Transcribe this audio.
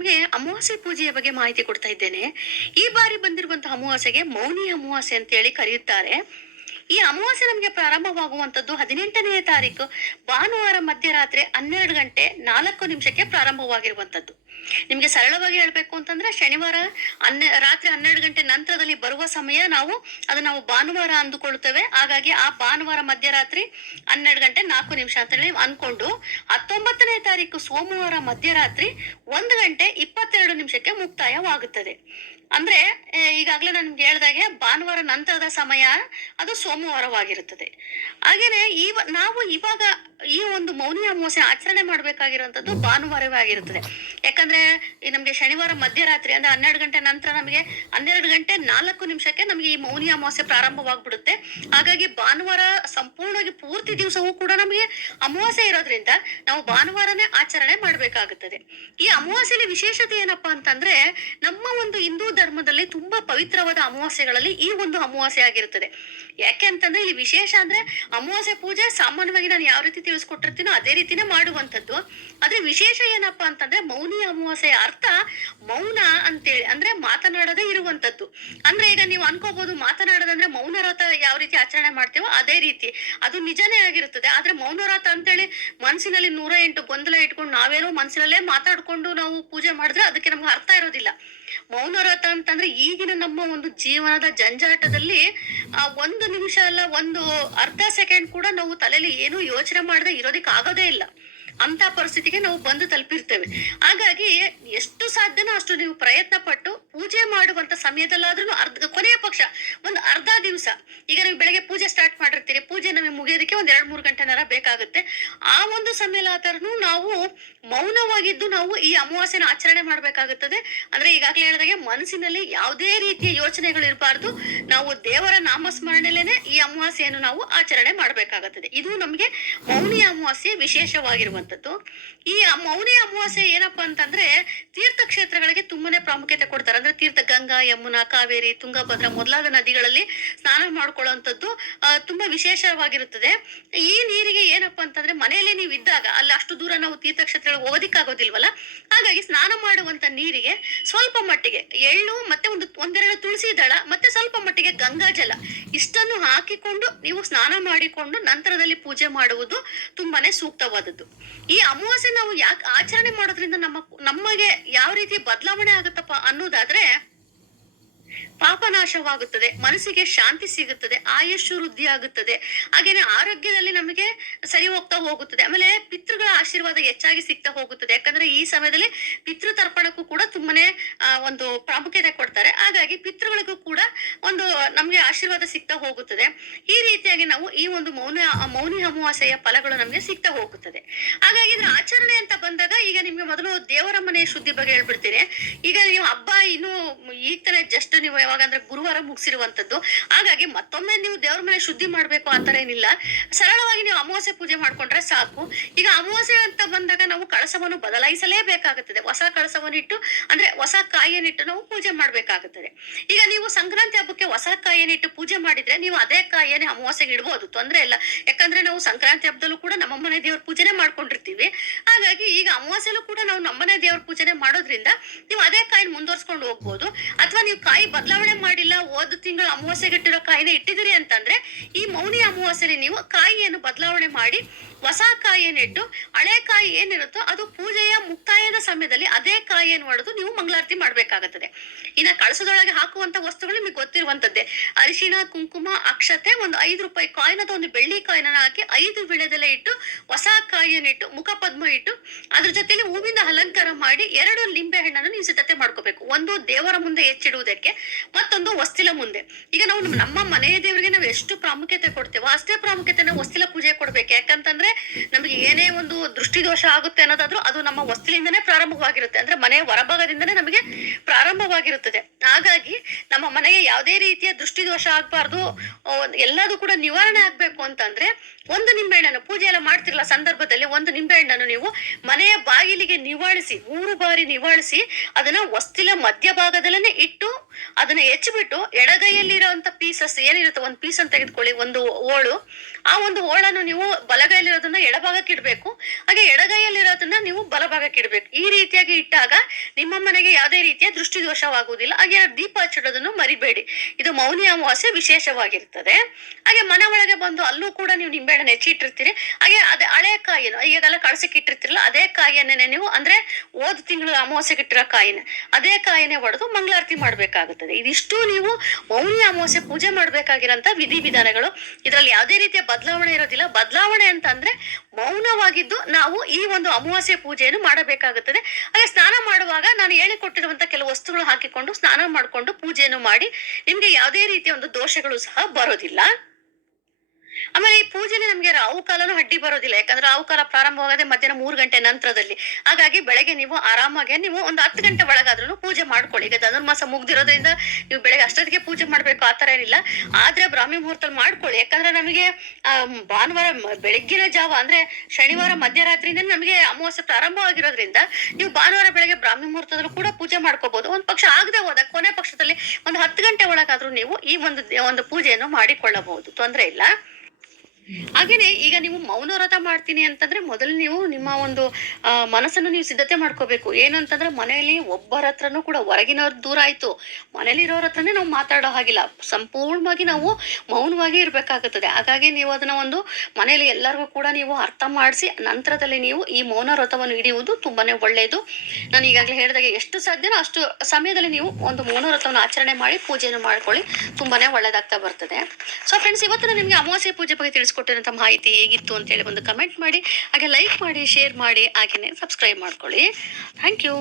ನಿಮಗೆ ಅಮಾವಾಸ್ಯೆ ಪೂಜೆಯ ಬಗ್ಗೆ ಮಾಹಿತಿ ಕೊಡ್ತಾ ಇದ್ದೇನೆ. ಈ ಬಾರಿ ಬಂದಿರುವಂತಹ ಅಮಾವಾಸ್ಯೆಗೆ ಮೌನಿ ಅಮಾವಾಸ್ಯೆ ಅಂತ ಹೇಳಿ ಕರೆಯುತ್ತಾರೆ. ಈ ಅಮಾವಾಸ್ಯೆ ನಮಗೆ ಪ್ರಾರಂಭವಾಗುವಂತದ್ದು ಹದಿನೆಂಟನೆಯ ತಾರೀಕು. ಭಾನುವಾರ ಮಧ್ಯರಾತ್ರಿ ಹನ್ನೆರಡು ಗಂಟೆ ನಾಲ್ಕು ನಿಮಿಷಕ್ಕೆ ಪ್ರಾರಂಭವಾಗಿರುವಂತದ್ದು ನಿಮಗೆ ಸರಳವಾಗಿ ಹೇಳ್ಬೇಕು ಅಂತಂದ್ರೆ ಶನಿವಾರ ಹನ್ನೆ, ರಾತ್ರಿ ಹನ್ನೆರಡು ಗಂಟೆ ನಂತರದಲ್ಲಿ ಬರುವ ಸಮಯ ನಾವು ಅದು ನಾವು ಭಾನುವಾರ ಅಂದುಕೊಳ್ಳುತ್ತೇವೆ. ಹಾಗಾಗಿ ಆ ಭಾನುವಾರ ಮಧ್ಯರಾತ್ರಿ ಹನ್ನೆರಡು ಗಂಟೆ ನಾಲ್ಕು ನಿಮಿಷ ಅಂತ ಹೇಳಿ ಅನ್ಕೊಂಡು ಹತ್ತೊಂಬತ್ತನೇ ತಾರೀಕು ಸೋಮವಾರ ಮಧ್ಯರಾತ್ರಿ ಒಂದು ಗಂಟೆ ಇಪ್ಪತ್ತೆರಡು ನಿಮಿಷಕ್ಕೆ ಮುಕ್ತಾಯವಾಗುತ್ತದೆ. ಅಂದ್ರೆ ಈಗಾಗಲೇ ನಾನು ನಿಮ್ಗೆ ಹೇಳ್ದಾಗೆ ಭಾನುವಾರ ನಂತರದ ಸಮಯ ಅದು ಸೋಮವಾರವಾಗಿರುತ್ತದೆ. ಹಾಗೇನೆ ಈ ನಾವು ಇವಾಗ ಈ ಒಂದು ಮೌನಿ ಅಮಾವಾಸ್ಯ ಆಚರಣೆ ಮಾಡಬೇಕಾಗಿರುವಂತದ್ದು ಭಾನುವಾರವೇ ಆಗಿರುತ್ತದೆ. ಯಾಕಂದ್ರೆ ಈ ನಮ್ಗೆ ಶನಿವಾರ ಮಧ್ಯರಾತ್ರಿ, ಅಂದ್ರೆ ಹನ್ನೆರಡು ಗಂಟೆ ನಂತರ ನಮಗೆ ಹನ್ನೆರಡು ಗಂಟೆ ನಾಲ್ಕು ನಿಮಿಷಕ್ಕೆ ನಮಗೆ ಈ ಮೌನಿ ಅಮಾವಾಸ್ಯೆ ಪ್ರಾರಂಭವಾಗ್ಬಿಡುತ್ತೆ. ಹಾಗಾಗಿ ಭಾನುವಾರ ಸಂಪೂರ್ಣವಾಗಿ ಪೂರ್ತಿ ದಿವಸವೂ ಕೂಡ ನಮಗೆ ಅಮಾವಾಸ್ಯೆ ಇರೋದ್ರಿಂದ ನಾವು ಭಾನುವಾರನೇ ಆಚರಣೆ ಮಾಡಬೇಕಾಗುತ್ತದೆ. ಈ ಅಮಾವಾಸ್ಯೆಯಲ್ಲಿ ವಿಶೇಷತೆ ಏನಪ್ಪಾ ಅಂತಂದ್ರೆ, ನಮ್ಮ ಒಂದು ಹಿಂದೂ ಧರ್ಮದಲ್ಲಿ ತುಂಬಾ ಪವಿತ್ರವಾದ ಅಮಾವಾಸ್ಯೆಗಳಲ್ಲಿ ಈ ಒಂದು ಅಮಾವಾಸ್ಯೆ ಆಗಿರುತ್ತದೆ. ಯಾಕೆ ಅಂತಂದ್ರೆ, ಇಲ್ಲಿ ವಿಶೇಷ ಅಂದ್ರೆ ಅಮಾವಾಸ್ಯೆ ಪೂಜೆ ಸಾಮಾನ್ಯವಾಗಿ ನಾನು ಯಾವ ರೀತಿ ತಿಳಿಸ್ಕೊಟ್ಟಿರ್ತೀನೋ ಅದೇ ರೀತಿನೇ ಮಾಡುವಂತದ್ದು ಆದ್ರೆ ವಿಶೇಷ ಏನಪ್ಪಾ ಅಂತಂದ್ರೆ, ಮೌನಿ ಅಮಾವಾಸ್ಯೆಯ ಅರ್ಥ ಮೌನ ಅಂತೇಳಿ. ಅಂದ್ರೆ ಮಾತನಾಡದೇ ಇರುವಂತದ್ದು. ಅಂದ್ರೆ ಈಗ ನೀವು ಅನ್ಕೋಬಹುದು ಮಾತನಾಡೋದಂದ್ರೆ ಮೌನ ಯಾವ ರೀತಿ ಆಚರಣೆ ಮಾಡ್ತೀವೋ ಅದೇ ರೀತಿ. ಅದು ನಿಜನೇ ಆಗಿರುತ್ತದೆ. ಆದ್ರೆ ಮೌನ ಅಂತೇಳಿ ಮನಸ್ಸಿನಲ್ಲಿ ನೂರ ಎಂಟು ಗೊಂದಲ ಇಟ್ಕೊಂಡು ನಾವೇನೋ ಮನಸ್ಸಿನಲ್ಲೇ ಮಾತಾಡ್ಕೊಂಡು ನಾವು ಪೂಜೆ ಮಾಡಿದ್ರೆ ಅದಕ್ಕೆ ನಮ್ಗೆ ಅರ್ಥ ಇರೋದಿಲ್ಲ. ಮೌನ ಅಂತಂದ್ರೆ ಈಗಿನ ನಮ್ಮ ಒಂದು ಜೀವನದ ಜಂಜಾಟದಲ್ಲಿ, ಆ ಒಂದು ನಿಮಿಷ ಅಲ್ಲ, ಒಂದು ಅರ್ಧ ಸೆಕೆಂಡ್ ಕೂಡ ನಾವು ತಲೆಯಲ್ಲಿ ಏನು ಯೋಚನೆ ಮಾಡದೆ ಇರೋದಿಕ್ ಆಗೋದೇ ಇಲ್ಲ. ಅಂತ ಪರಿಸ್ಥಿತಿಗೆ ನಾವು ಬಂದು ತಲುಪಿರ್ತೇವೆ. ಹಾಗಾಗಿ ಎಷ್ಟು ಸಾಧ್ಯನೋ ಅಷ್ಟು ನೀವು ಪ್ರಯತ್ನ ಪಟ್ಟು ಪೂಜೆ ಮಾಡುವಂತ ಸಮಯದಲ್ಲಾದ್ರೂ ಅರ್ಧ, ಕೊನೆಯ ಪಕ್ಷ ಒಂದು ಅರ್ಧ ದಿವಸ. ಈಗ ನೀವು ಬೆಳಗ್ಗೆ ಪೂಜೆ ಸ್ಟಾರ್ಟ್ ಮಾಡಿರ್ತೀರಿ. ಪೂಜೆ ನಮಗೆ ಮುಗಿಯೋದಕ್ಕೆ ಒಂದ್ ಎರಡ್, ಮೂರು ಗಂಟೆ ನರ ಬೇಕಾಗುತ್ತೆ. ಆ ಒಂದು ಸಮಯಲಾದ್ರೂ ನಾವು ಮೌನವಾಗಿದ್ದು ನಾವು ಈ ಅಮಾವಾಸ್ಯೆನ ಆಚರಣೆ ಮಾಡಬೇಕಾಗುತ್ತದೆ. ಅಂದ್ರೆ ಈಗಾಗಲೇ ಹೇಳಿದಾಗೆ ಮನಸ್ಸಿನಲ್ಲಿ ಯಾವುದೇ ರೀತಿಯ ಯೋಚನೆಗಳು ಇರಬಾರ್ದು. ನಾವು ದೇವರ ನಾಮಸ್ಮರಣೆಲೇನೆ ಈ ಅಮಾವಾಸ್ಯೆಯನ್ನು ನಾವು ಆಚರಣೆ ಮಾಡಬೇಕಾಗುತ್ತದೆ. ಇದು ನಮಗೆ ಮೌನಿ ಅಮಾವಾಸ್ಯೆ ವಿಶೇಷವಾಗಿರುವಂತದ್ದು ಈ ಮೌನಿ ಅಮಾವಾಸ್ಯೆ ಏನಪ್ಪಾ ಅಂತಂದ್ರೆ ತೀರ್ಥಕ್ಷೇತ್ರಗಳಿಗೆ ತುಂಬಾನೇ ಪ್ರಾಮುಖ್ಯತೆ ಕೊಡ್ತಾರೆ. ಅಂದ್ರೆ ತೀರ್ಥ ಗಂಗಾ, ಯಮುನಾ, ಕಾವೇರಿ, ತುಂಗಭದ್ರಾ ಮೊದಲಾದ ನದಿಗಳಲ್ಲಿ ಸ್ನಾನ ಮಾಡ್ಕೊಳ್ಳುವಂಥದ್ದು ತುಂಬಾ ವಿಶೇಷವಾಗಿರುತ್ತದೆ. ಈ ನೀರಿಗೆ ಏನಪ್ಪಾ ಅಂತಂದ್ರೆ ಮನೆಯಲ್ಲಿ ನೀವು ಇದ್ದಾಗ, ಅಲ್ಲಿ ಅಷ್ಟು ದೂರ ನಾವು ತೀರ್ಥಕ್ಷೇತ್ರಗಳಿಗೆ ಓದಿಕ್ಕಾಗೋದಿಲ್ವಲ್ಲ ಹಾಗಾಗಿ ಸ್ನಾನ ಮಾಡುವಂತ ನೀರಿಗೆ ಸ್ವಲ್ಪ ಮಟ್ಟಿಗೆ ಎಳ್ಳು ಮತ್ತೆ ಒಂದು, ಒಂದೆರಡು ತುಳಸಿ ದಳ ಮತ್ತೆ ಸ್ವಲ್ಪ ಮಟ್ಟಿಗೆ ಗಂಗಾ ಜಲ ಇಷ್ಟನ್ನು ಹಾಕಿಕೊಂಡು ನೀವು ಸ್ನಾನ ಮಾಡಿಕೊಂಡು ನಂತರದಲ್ಲಿ ಪೂಜೆ ಮಾಡುವುದು ತುಂಬಾನೇ ಸೂಕ್ತವಾದದ್ದು. ಈ ಅಮಾವಾಸ್ಯೆ ನಾವು ಯಾಕೆ ಆಚರಣೆ ಮಾಡೋದ್ರಿಂದ ನಮ್ಮ ನಮಗೆ ಯಾವ ರೀತಿ ಬದಲಾವಣೆ ಆಗುತ್ತಪ್ಪ ಅನ್ನೋದಾದ್ರೆ ಪಾಪನಾಶವಾಗುತ್ತದೆ, ಮನಸ್ಸಿಗೆ ಶಾಂತಿ ಸಿಗುತ್ತದೆ, ಆಯುಷ್ಯು ವೃದ್ಧಿ ಆಗುತ್ತದೆ ಹಾಗೇನೆ ಆರೋಗ್ಯದಲ್ಲಿ ನಮಗೆ ಸರಿ ಹೋಗ್ತಾ ಹೋಗುತ್ತದೆ. ಆಮೇಲೆ ಪಿತೃಗಳ ಆಶೀರ್ವಾದ ಹೆಚ್ಚಾಗಿ ಸಿಗ್ತಾ ಹೋಗುತ್ತದೆ. ಯಾಕಂದ್ರೆ ಈ ಸಮಯದಲ್ಲಿ ಪಿತೃ ತರ್ಪಣಕ್ಕೂ ಕೂಡ ತುಂಬಾನೇ ಒಂದು ಪ್ರಾಮುಖ್ಯತೆ ಕೊಡ್ತಾರೆ. ಹಾಗಾಗಿ ಪಿತೃಗಳಿಗೂ ಕೂಡ ಒಂದು ನಮಗೆ ಆಶೀರ್ವಾದ ಸಿಗ್ತಾ ಹೋಗುತ್ತದೆ. ಈ ರೀತಿಯಾಗಿ ನಾವು ಈ ಒಂದು ಮೌನ, ಮೌನಿ ಅಮಾವಾಸ್ಯೆಯ ಫಲಗಳು ನಮಗೆ ಸಿಗ್ತಾ ಹೋಗುತ್ತದೆ. ಹಾಗಾಗಿ ಇದ್ರ ಆಚರಣೆ ಅಂತ ಬಂದಾಗ ಈಗ ನಿಮ್ಗೆ ಮೊದಲು ದೇವರ ಮನೆಯ ಶುದ್ಧಿ ಬಗ್ಗೆ ಹೇಳ್ಬಿಡ್ತೀನಿ. ಈಗ ನೀವು ಹಬ್ಬ ಇನ್ನು ಈ ತರ ಜಸ್ಟ್ ನೀವು ಯಾವಾಗ ಅಂದ್ರೆ ಗುರುವಾರ ಮುಗಿಸಿರುವಂತದ್ದು. ಹಾಗಾಗಿ ಮತ್ತೊಮ್ಮೆ ನೀವು ದೇವ್ರ ಮನೆ ಶುದ್ಧಿ ಮಾಡ್ಬೇಕು ಆತರ ತರ ಏನಿಲ್ಲ. ಸರಳವಾಗಿ ನೀವು ಅಮಾವಾಸ್ಯೆ ಪೂಜೆ ಮಾಡ್ಕೊಂಡ್ರೆ ಸಾಕು. ಈಗ ಅಮಾವಾಸ್ಯೆ ಅಂತ ಬಂದಾಗ ನಾವು ಕಳಸವನ್ನು ಬದಲಾಯಿಸಲೇಬೇಕಾಗುತ್ತದೆ. ಹೊಸ ಕಳಸವನ್ನಿಟ್ಟು ಅಂದ್ರೆ ಹೊಸ ಕಾಯಿಯನ್ನಿಟ್ಟು ನಾವು ಪೂಜೆ ಮಾಡ್ಬೇಕಾಗುತ್ತದೆ. ಈಗ ನೀವು ಸಂಕ್ರಾಂತಿ ಹಬ್ಬಕ್ಕೆ ಹೊಸ ಕಾಯಿಯನ್ನಿಟ್ಟು ಪೂಜೆ ಮಾಡಿದ್ರೆ ನೀವು ಅದೇ ಕಾಯಿಯನ್ನೇ ಅಮಾವಾಸ್ಯೆಗೆ ಇಡ್ಬೋದು. ತೊಂದ್ರೆ ಇಲ್ಲ. ಯಾಕಂದ್ರೆ ನಾವು ಸಂಕ್ರಾಂತಿ ಹಬ್ಬದಲ್ಲೂ ಕೂಡ ನಮ್ಮ ಮನೆ ದೇವ್ರ ಪೂಜೆನೆ ಮಾಡ್ಕೊಂಡಿರ್ತೀವಿ. ಹಾಗಾಗಿ ಈಗ ಅಮಾವಾಸ್ಯಲ್ಲೂ ಕೂಡ ನಾವು ನಮ್ಮನೆ ದೇವ್ರ ಪೂಜೆನೆ ಮಾಡೋದ್ರಿಂದ ನೀವು ಅದೇ ಕಾಯಿನ ಮುಂದುವರ್ಸ್ಕೊಂಡು ಹೋಗ್ಬೋದು. ಅಥವಾ ನೀವು ಕಾಯಿ ಬದಲಾವಣೆ ಮಾಡಿಲ್ಲ, ಹೋದ ತಿಂಗಳು ಅಮಾವಾಸ್ಯೆಗೆ ಇಟ್ಟಿರೋ ಕಾಯಿನ ಇಟ್ಟಿದ್ದೀರಿ ಅಂತಂದ್ರೆ ಈ ಮೌನಿ ಅಮಾವಾಸ್ಯೆಲಿ ನೀವು ಕಾಯಿಯನ್ನು ಬದಲಾವಣೆ ಮಾಡಿ ಹೊಸ ಕಾಯಿಯನ್ನಿಟ್ಟು ಹಳೆ ಕಾಯಿ ಏನಿರುತ್ತೋ ಅದು ಪೂಜೆಯ ಮುಕ್ತಾಯದ ಸಮಯದಲ್ಲಿ ಅದೇ ಕಾಯಿ ಕಾಯಿಯನ್ನು ಮಾಡೋದು ನೀವು ಮಂಗಳಾರತಿ ಮಾಡಬೇಕಾಗುತ್ತದೆ. ಇನ್ನ ಕಳಸದೊಳಗೆ ಹಾಕುವಂತ ವಸ್ತುಗಳು ನಿಮಗೆ ಗೊತ್ತಿರುವಂತದ್ದೇ ಅರಿಶಿಣ, ಕುಂಕುಮ, ಅಕ್ಷತೆ ಒಂದು ಐದು ರೂಪಾಯಿ ಕಾಯಿನ ಒಂದು ಬೆಳ್ಳಿ ಕಾಯಿನ ಹಾಕಿ ಐದು ವಿಳೆದೆಲೆ ಇಟ್ಟು ಹೊಸ ಕಾಯಿಯನ್ನಿಟ್ಟು ಮುಖಪದ್ಮ ಇಟ್ಟು ಅದ್ರ ಜೊತೆಲಿ ಹೂವಿನ ಅಲಂಕಾರ ಮಾಡಿ ಎರಡು ಲಿಂಬೆ ಹಣ್ಣನ್ನು ನೀವು ಸಿದ್ಧತೆ ಮಾಡ್ಕೋಬೇಕು. ಒಂದು ದೇವರ ಮುಂದೆ ಹೆಚ್ಚಿಡುವುದಕ್ಕೆ ಮತ್ತೊಂದು ವಸ್ತಿಲ ಮುಂದೆ. ಈಗ ನಾವು ನಮ್ಮ ಮನೆಯ ದೇವರಿಗೆ ನಾವು ಎಷ್ಟು ಪ್ರಾಮುಖ್ಯತೆ ಕೊಡ್ತೇವೋ ಅಷ್ಟೇ ಪ್ರಾಮುಖ್ಯತೆ ನಾವು ವಸ್ತಿಲ ಪೂಜೆ ಕೊಡ್ಬೇಕು. ಯಾಕಂತಂದ್ರೆ ನಮಗೆ ಏನೇ ಒಂದು ದೃಷ್ಟಿ ದೋಷ ಆಗುತ್ತೆ ಅನ್ನೋದಾದ್ರೂ ಅದು ನಮ್ಮ ವಸ್ತುಲಿಂದನೇ ಪ್ರಾರಂಭವಾಗಿರುತ್ತೆ. ಅಂದ್ರೆ ಮನೆಯ ಹೊರಭಾಗದಿಂದನೇ ನಮಗೆ ಪ್ರಾರಂಭವಾಗಿರುತ್ತದೆ. ಹಾಗಾಗಿ ನಮ್ಮ ಮನೆಗೆ ಯಾವುದೇ ರೀತಿಯ ದೃಷ್ಟಿ ದೋಷ ಆಗ್ಬಾರ್ದು ಎಲ್ಲದೂ ಕೂಡ ನಿವಾರಣೆ ಆಗ್ಬೇಕು ಅಂತಂದ್ರೆ ಒಂದು ನಿಂಬೆಹಣ್ಣನ್ನು ಪೂಜೆ ಎಲ್ಲ ಮಾಡ್ತಿರಲ್ಲ ಸಂದರ್ಭದಲ್ಲಿ, ಒಂದು ನಿಂಬೆಹಣ್ಣನ್ನು ನೀವು ಮನೆಯ ಬಾಗಿಲಿಗೆ ನಿವಾಳಿಸಿ, ಮೂರು ಬಾರಿ ನಿವಾಳಿಸಿ ಅದನ್ನ ವಸ್ತಿಲ ಮಧ್ಯಭಾಗದಲ್ಲೇ ಇಟ್ಟು ಅದನ್ನ ಹೆಚ್ಚಿಬಿಟ್ಟು ಎಡಗೈಯಲ್ಲಿರುವಂತ ಪೀಸಸ್ ಏನಿರುತ್ತೆ ಒಂದು ಪೀಸ್ ಅಂತ ತೆಗೆದುಕೊಳ್ಳಿ, ಒಂದು ಓಳು. ಆ ಒಂದು ಓಳನ್ನು ನೀವು ಬಲಗೈಯಲ್ಲಿರೋದನ್ನ ಎಡಭಾಗಕ್ಕೆ ಇಡಬೇಕು. ಹಾಗೆ ಎಡಗೈಯಲ್ಲಿರೋದನ್ನ ನೀವು ಬಲಭಾಗಕ್ಕೆ ಇಡಬೇಕು. ಈ ರೀತಿಯಾಗಿ ಇಟ್ಟಾಗ ನಿಮ್ಮ ಮನೆಗೆ ಯಾವುದೇ ರೀತಿಯ ದೃಷ್ಟಿ ದೋಷವಾಗುವುದಿಲ್ಲ ಹಾಗೆ ದೀಪ ಹಚ್ಚಿಡೋದನ್ನು ಮರಿಬೇಡಿ. ಇದು ಮೌನಿ ಅಮಾವಾಸ್ಯೆ ವಿಶೇಷವಾಗಿರ್ತದೆ. ಹಾಗೆ ಮನೆ ಒಳಗೆ ಬಂದು ಅಲ್ಲೂ ಕೂಡ ನೀವು ನಿಂಬೆಹಣ್ಣು ಹೆಚ್ಚಿಟ್ಟಿರ್ತೀರಿ ಹಾಗೆ ಅದೇ ಹಳೆ ಕಾಯಿನ ಈಗೆಲ್ಲ ಕಳ್ಸಕ್ಕೆ ಇಟ್ಟಿರ್ತಿರಲ್ಲ ಅದೇ ಕಾಯಿಯನ್ನೇ ನೀವು ಅಂದ್ರೆ ಓದ್ ತಿಂಗಳು ಅಮಾವಾಸ್ಯೆಗೆ ಇಟ್ಟಿರೋ ಕಾಯಿನ ಅದೇ ಕಾಯಿನೇ ಹೊಡೆದು ಮಂಗಳಾರತಿ ಮಾಡಬೇಕಾಗುತ್ತದೆ. ಇದಿಷ್ಟು ನೀವು ಮೌನಿ ಅಮಾವಾಸ್ಯೆ ಪೂಜೆ ಮಾಡಬೇಕಾಗಿರೋಂಥ ವಿಧಿ ವಿಧಾನಗಳು ಇದರಲ್ಲಿ ಯಾವುದೇ ರೀತಿಯ ಬದಲಾವಣೆ ಇರೋದಿಲ್ಲ. ಬದಲಾವಣೆ ಅಂತ ಅಂದ್ರೆ ಮೌನವಾಗಿದ್ದು ನಾವು ಈ ಒಂದು ಅಮಾವಾಸ್ಯೆ ಪೂಜೆಯನ್ನು ಮಾಡಬೇಕಾಗುತ್ತದೆ. ಹಾಗೆ ಸ್ನಾನ ಮಾಡುವಾಗ ನಾನು ಹೇಳಿಕೊಟ್ಟಿರುವಂತ ಕೆಲವು ವಸ್ತುಗಳು ಹಾಕಿಕೊಂಡು ಸ್ನಾನ ಮಾಡಿಕೊಂಡು ಪೂಜೆಯನ್ನು ಮಾಡಿ ನಿಮ್ಗೆ ಯಾವುದೇ ರೀತಿಯ ಒಂದು ದೋಷಗಳು ಸಹ ಬರೋದಿಲ್ಲ. ಆಮೇಲೆ ಈ ಪೂಜೆಲಿ ನಮ್ಗೆ ರಾವು ಕಾಲನು ಅಡ್ಡಿ ಬರೋದಿಲ್ಲ. ಯಾಕಂದ್ರೆ ರಾಹು ಕಾಲ ಪ್ರಾರಂಭವಾಗದೆ ಮಧ್ಯಾಹ್ನ ಮೂರು ಗಂಟೆ ನಂತರದಲ್ಲಿ. ಹಾಗಾಗಿ ಬೆಳಗ್ಗೆ ನೀವು ಆರಾಮಾಗಿ ನೀವು ಒಂದು ಹತ್ತು ಗಂಟೆ ಒಳಗಾದ್ರೂ ಪೂಜೆ ಮಾಡ್ಕೊಳ್ಳಿ. ಈಗ ಧನುರ್ಮಾಸ ಮುಗ್ದಿರೋದ್ರಿಂದ ನೀವು ಬೆಳಗ್ಗೆ ಅಷ್ಟೊತ್ತಿಗೆ ಪೂಜೆ ಮಾಡ್ಬೇಕು, ಆ ತರ ಏನಿಲ್ಲ. ಆದ್ರೆ ಬ್ರಾಹ್ಮಿ ಮುಹೂರ್ತದಲ್ಲಿ ಮಾಡ್ಕೊಳ್ಳಿ. ಯಾಕಂದ್ರೆ ನಮಗೆ ಭಾನುವಾರ ಬೆಳಗ್ಗಿನ ಜಾವ ಅಂದ್ರೆ ಶನಿವಾರ ಮಧ್ಯರಾತ್ರಿಯಿಂದ ನಮಗೆ ಅಮಾವಾಸ್ಯೆ ಪ್ರಾರಂಭವಾಗಿರೋದ್ರಿಂದ ನೀವು ಭಾನುವಾರ ಬೆಳಗ್ಗೆ ಬ್ರಾಹ್ಮಿ ಮುಹೂರ್ತದಲ್ಲೂ ಕೂಡ ಪೂಜೆ ಮಾಡ್ಕೋಬಹುದು ಒಂದ್ ಪಕ್ಷ ಆಗದೆ ಹೋದ ಕೊನೆ ಪಕ್ಷದಲ್ಲಿ ಒಂದು ಹತ್ತು ಗಂಟೆ ಒಳಗಾದ್ರೂ ನೀವು ಈ ಒಂದು ಒಂದು ಪೂಜೆಯನ್ನು ಮಾಡಿಕೊಳ್ಳಬಹುದು. ತೊಂದರೆ ಇಲ್ಲ. ಹಾಗೇನೆ ಈಗ ನೀವು ಮೌನ ವ್ರತ ಮಾಡ್ತೀನಿ ಅಂತಂದ್ರೆ ಮೊದಲು ನೀವು ನಿಮ್ಮ ಒಂದು ಮನಸ್ಸನ್ನು ನೀವು ಸಿದ್ಧತೆ ಮಾಡ್ಕೋಬೇಕು. ಏನಂತಂದ್ರೆ ಮನೆಯಲ್ಲಿ ಒಬ್ಬರ ಹತ್ರನೂ ಕೂಡ ಹೊರಗಿನವ್ರ ದೂರ ಆಯ್ತು. ಮನೇಲಿ ಇರೋರ ಹತ್ರನೇ ನಾವು ಮಾತಾಡೋ ಹಾಗಿಲ್ಲ. ಸಂಪೂರ್ಣವಾಗಿ ನಾವು ಮೌನವಾಗಿ ಇರಬೇಕಾಗುತ್ತದೆ. ಹಾಗಾಗಿ ನೀವು ಅದನ್ನ ಒಂದು ಮನೆಯಲ್ಲಿ ಎಲ್ಲರಿಗೂ ಕೂಡ ನೀವು ಅರ್ಥ ಮಾಡಿಸಿ ನಂತರದಲ್ಲಿ ನೀವು ಈ ಮೌನ ವ್ರತವನ್ನು ಹಿಡಿಯುವುದು ತುಂಬಾನೇ ಒಳ್ಳೆಯದು ನಾನು ಈಗಾಗಲೇ ಹೇಳಿದಾಗ ಎಷ್ಟು ಸಾಧ್ಯನೋ ಅಷ್ಟು ಸಮಯದಲ್ಲಿ ನೀವು ಒಂದು ಮೌನ ವ್ರತವನ್ನು ಆಚರಣೆ ಮಾಡಿ ಪೂಜೆಯನ್ನು ಮಾಡ್ಕೊಳ್ಳಿ. ತುಂಬಾನೇ ಒಳ್ಳೇದಾಗ್ತಾ ಬರ್ತದೆ. ಸೊ ಫ್ರೆಂಡ್ಸ್ ಇವತ್ತು ನಾನು ನಿಮಗೆ ಅಮಾವಾಸ್ಯೆ ಪೂಜೆ ಬಗ್ಗೆ ತಿಳಿಸ್ಕೊಟ್ಟಿರೋಂಥ ಮಾಹಿತಿ ಹೇಗಿತ್ತು ಅಂತ ಹೇಳಿ ಒಂದು ಕಮೆಂಟ್ ಮಾಡಿ, ಹಾಗೆ ಲೈಕ್ ಮಾಡಿ ಶೇರ್ ಮಾಡಿ ಹಾಗೆಯೇ ಸಬ್ಸ್ಕ್ರೈಬ್ ಮಾಡ್ಕೊಳ್ಳಿ. Thank you